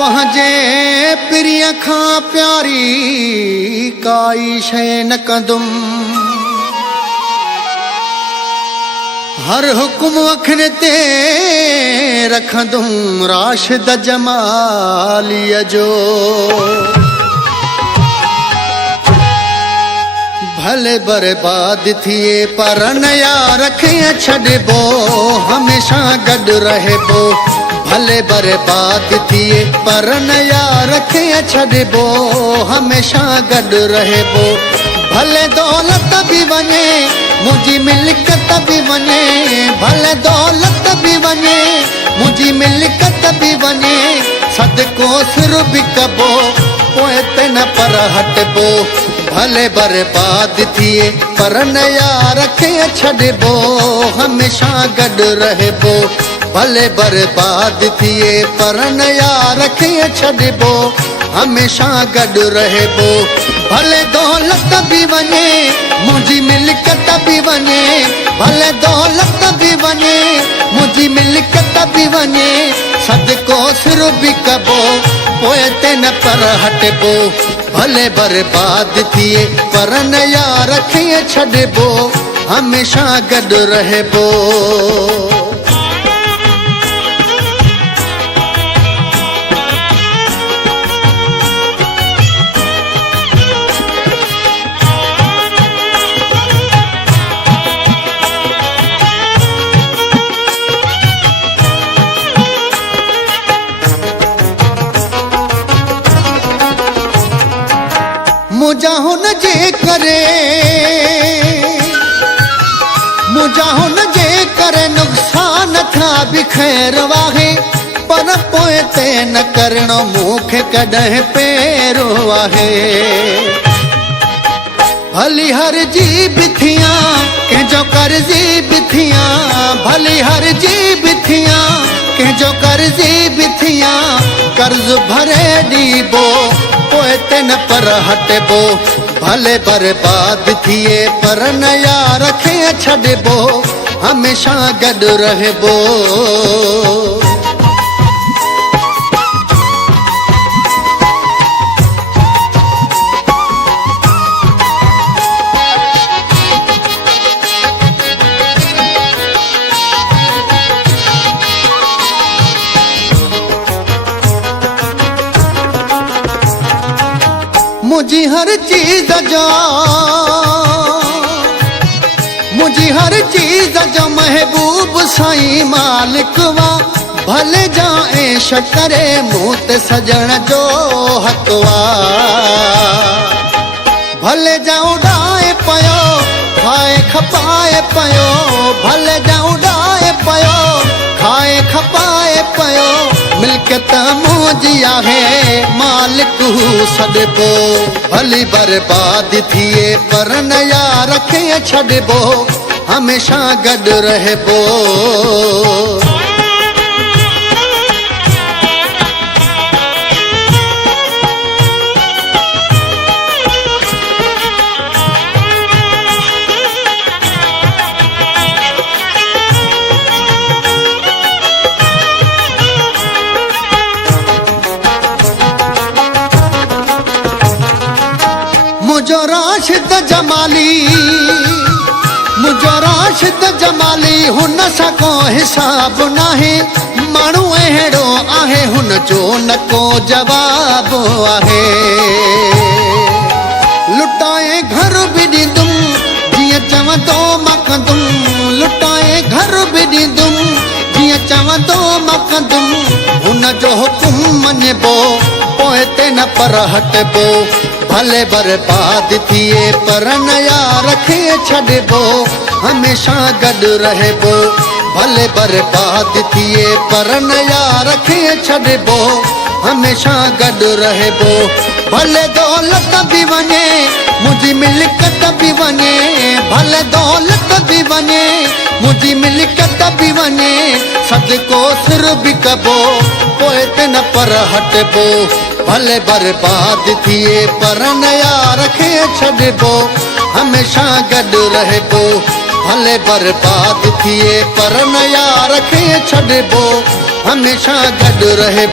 पंहिंजे प्रिय खां प्यारी काई शइ न कंदुमि। हर हुकुम अखियुनि ते रखंदुमि राशिद जमालीअ जो। भले बर्बाद थिए पर न यार खे छॾिबो, हमेशा गॾु रहबो। भले बर्बाद थिए पर न यार खे छॾिबो, हमेशा गॾु रहबो। भले दौलत बि वञे मुंहिंजी मिल्कत बि वञे, भले दौलत बि वञे मुंहिंजी मिल्कत बि वञे, सदको सिर बि कबो पोइ ते न पर हटबो। भले बर्बाद थिए पर न यार खे छॾिबो, हमेशा गॾु रहबो। भले बर्बाद थिए पर न यार खे छॾिबो, हमेशा गॾु रहबो। भले दौलत बि वञे मुंहिंजी मिल्कत बि वञे, भले दौलत बि वञे मुंहिंजी मिल्कत बि वञे, सदको सिर बि कबो पोइ ते न पर हटबो। भले बर्बाद थिए पर न यार खे छॾिबो, हमेशा गॾु रहबो। मुंहिंजा हुन जे करे नुक़सान था बि ख़ैर आहे, पर पोइ ते न करणो मूंखे कॾहिं पहिरो आहे। भली हर जी बि थियां कंहिंजो कर्ज़ी बि थियां, भली हर जी बि थियां कंहिंजो कर्ज़ी बि थियां, कर्ज़ भरे ॾीबो पोइ ते न पर हटबो। भले बर्बाद थिए पर न यार खे छॾिबो, हमेशा गॾु रहबो। मुंहिंजी हर चीज़ जो महबूब साईं मालिक वा, भले जा ऐश करे मूं ते सजण जो हक़ वा। भले जा उॾाए पियो खाए खपाए पियो, भले जा उॾाए पियो खाए खपाए पियो, मिल्कियत मुंहिंजी आहे मालिक हू सॾिबो। भली बर्बाद थिए पर न यार खे छॾिबो, हमेशा गॾु रहबो। मुंहिंजो राशिद जमाली हुन सां को हिसाब नाहे, माण्हू अहिड़ो आहे हुन जो न को जवाब आहे। लुटाए घर बि ॾींदुमि जीअं चवंदो मां कंदुमि, लुटाए घर बि ॾींदुमि जीअं चवंदो मां कंदुमि। हुन जो हुकुम मञिबो पोइ ते न पर हटबो। भले बर्बाद थिए पर न यार खे छॾिबो, हमेशा गॾु रहबो। भले बर्बाद थिए पर न यार खे छॾिबो, हमेशा गॾु रहबो। भले दौलत बि वञे मुंहिंजी मिल्कत बि वञे, भले दौलत बि वञे मुंहिंजी मिल्कत बि वञे, सदको सिर बि कबो पोइ ते न पर हटबो। भले बर्बाद थिए पर न यार खे छॾिबो, हमेशा गॾु रहबो। भले बर्बाद थिए पर न यार खे छॾिबो, हमेशा गॾु रहे।